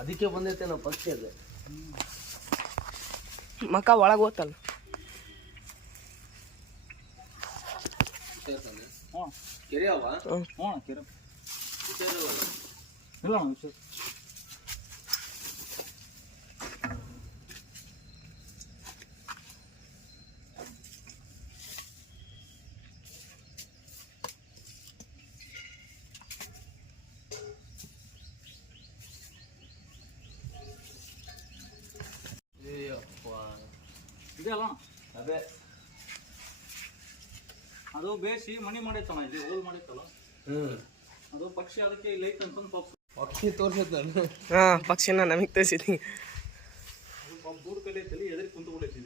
ಅದಕ್ಕೆ ಬಂದೈತೆ ನಾವು ಪಕ್ಷಿ ಅದು ಮಕ್ಕ ಒಳಗೆ ಹೋತಲ್ಲ ಕೆರೆ ಅವ ಕೆರೆ ಇಲ್ಲ ವಿಷಯ ಇದೆಯಲ್ಲ ಅದೇ ಅದು ಬೇಯಿಸಿ ಮಣಿ ಮಾಡೈತಣ್ಣ ಇದು ಹೋಲ್ ಮಾಡೈತಲ್ಲ ಅದು ಪಕ್ಷಿ ಅದಕ್ಕೆ ಇಲ್ಲಿ ಐತೆ ಅಂತಂದು ಪಕ್ಷಿ ತೋರ್ಸೈತ್ ನಾನು ಪಕ್ಷಿನ ನಮಗೆ ತೋರಿಸಿದ್ವಿ ದೂರ ಕಲೆ ಐತಲ್ಲಿ ಎದುರು ಕುಂತು ಬಿಡೈತಿ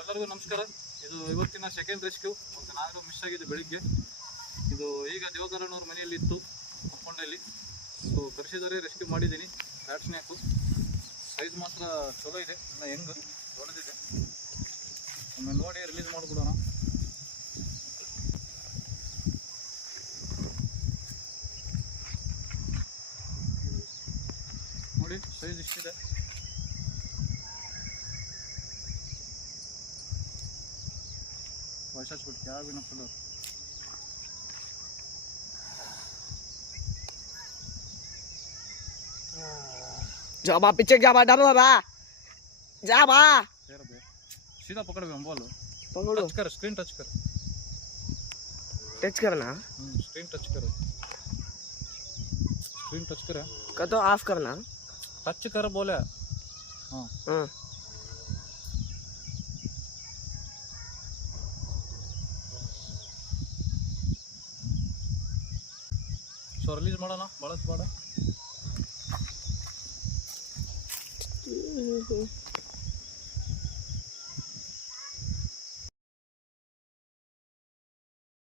ಎಲ್ಲರಿಗೂ ನಮಸ್ಕಾರ. ಇದು ಇವತ್ತಿನ ಸೆಕೆಂಡ್ ರೆಸ್ಕ್ಯೂ. ಮತ್ತು ನಾಗರು ಮಿಸ್ ಆಗಿದೆ ಬೆಳಿಗ್ಗೆ. ಇದು ಈಗ ದೇವಕರಣ್ಣವ್ರ ಮನೆಯಲ್ಲಿ ಇತ್ತು ಕುತ್ಕೊಂಡಲ್ಲಿ. ಸೊ ಕರೆಸಿದರೆ ರೆಸ್ಕ್ಯೂ ಮಾಡಿದ್ದೀನಿ. ಬ್ಯಾಟ್ ಸ್ನ್ಯಾಕು ಸೈಜ್ ಮಾತ್ರ ಚಲೋ ಇದೆ, ಇಲ್ಲ ಹೆಂಗೆ ದೊಡ್ಡದಿದೆ. ಒಮ್ಮೆ ನೋಡಿ ರಿಲೀಸ್ ಮಾಡಿಬಿಡೋಣ. ನೋಡಿ ಸೈಜ್ ಇಷ್ಟಿದೆ. ವೈಶಾಚ್ಬಿಟ್ಟು ಕ್ಯಾಬಿನ ಫುಲ್ಲು. जा बा पीछे जा बा डर रहा जा बा सीधा पकड़ बे बॉल पकड़ो टच कर स्क्रीन टच करना स्क्रीन टच कर का तो ऑफ करना टच कर बोले. हां हां ಸೊ ರಿಲೀಸ್ ಮಾಡೋಣ. ಬಳಸ್ ಬೇಡ.